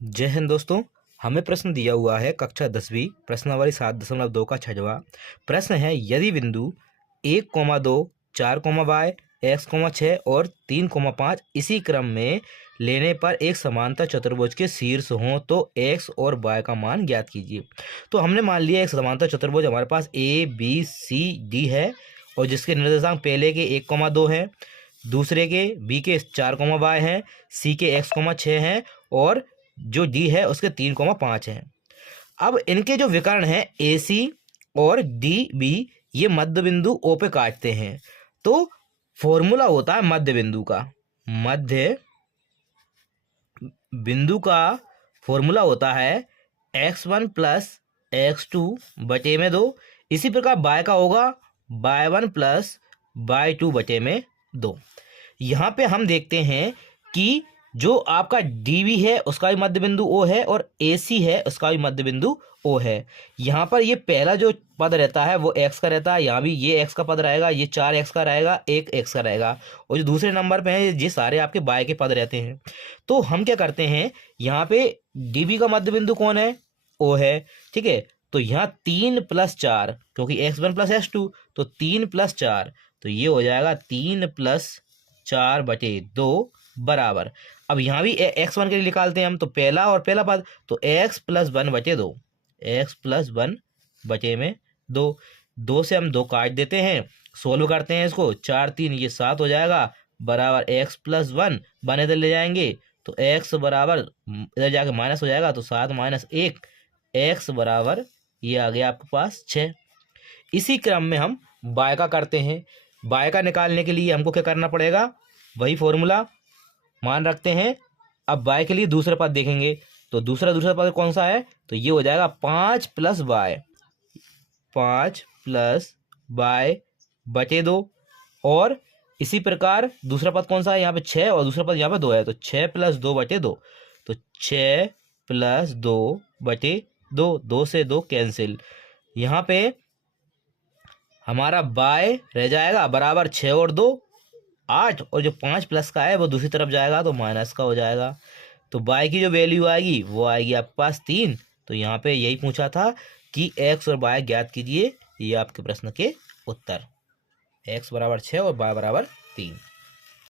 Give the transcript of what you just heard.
जय हिंद दोस्तों। हमें प्रश्न दिया हुआ है कक्षा 10वीं प्रश्नावली 7.2 का छठवां प्रश्न है। यदि बिंदु 1,2 4, x, 6 और 3,5 इसी क्रम में लेने पर एक समांतर चतुर्भुज के शीर्ष हों तो x और y का मान ज्ञात कीजिए। तो हमने मान लिया एक समांतर चतुर्भुज हमारे पास ABCD है और जिसके निर्देशांक पहले के 1,2 हैं, दूसरे के B के 4, हैं, C के x, 6 हैं और जो डी है उसके 3,5 हैं। अब इनके जो विकर्ण हैं AC और DB ये मध्य बिंदु O पे काटते हैं। तो फॉर्मूला होता है मध्य बिंदु का। मध्य बिंदु का फॉर्मूला होता है x1 प्लस x2 बटे में 2। इसी प्रकार y का होगा y1 प्लस y2 बटे में 2। यहाँ पे हम देखते हैं कि जो आपका DB है उसका भी मध्य बिंदु O है और AC है उसका भी मध्य बिंदु O है। यहाँ पर ये पहला जो पद रहता है वो x का रहता है, यहाँ भी ये x का पद रहेगा, ये 4x का रहेगा, एक x का रहेगा और जो दूसरे नंबर पे है ये सारे आपके y के पद रहते हैं। तो हम क्या करते हैं, यहाँ पे DB का मध्य बिंदु कौन है? O है, ठीक है। तो यहाँ 3 + 4 क्योंकि x1 + x2 तो 3 + 4 तो ये हो जाएगा 3 + 4 बटे 2 बराबर। अब यहाँ भी x1 के लिए निकालते हैं हम, तो पहला और पहला पद तो x + 1 बटे 2, x + 1 बटे में 2। 2 से हम 2 काट देते हैं, सोल्व करते हैं इसको, 4 3 ये 7 हो जाएगा बराबर x + 1 इधर ले जाएंगे तो x बराबर इधर जाके माइनस हो जाएगा तो 7 - 1 x बराबर ये आ गया आपके पास 6। इसी क्रम में हम y का करते हैं। y का निकालने के लिए हमको क्या करना पड़ेगा, वही फॉर्मूला मान रखते हैं। अब y के लिए दूसरा पद देखेंगे तो दूसरा पद कौन सा है, तो ये हो जाएगा 5 + y, 5 + y बटे 2। और इसी प्रकार दूसरा पद कौन सा है, यहाँ पे 6 और दूसरा पद यहाँ पे 2 है तो 6 + 2 बटे 2, तो 6 + 2 बटे 2, 2 से 2 कैंसिल। यहाँ पे हमारा y रह जाएगा बराबर 6 और 2 8 और जो 5 प्लस का है वो दूसरी तरफ जाएगा तो माइनस का हो जाएगा। तो y की जो वैल्यू आएगी वो आएगी आपके पास 3। तो यहाँ पे यही पूछा था कि x और y ज्ञात कीजिए। ये आपके प्रश्न के उत्तर, x बराबर 6 और y बराबर 3।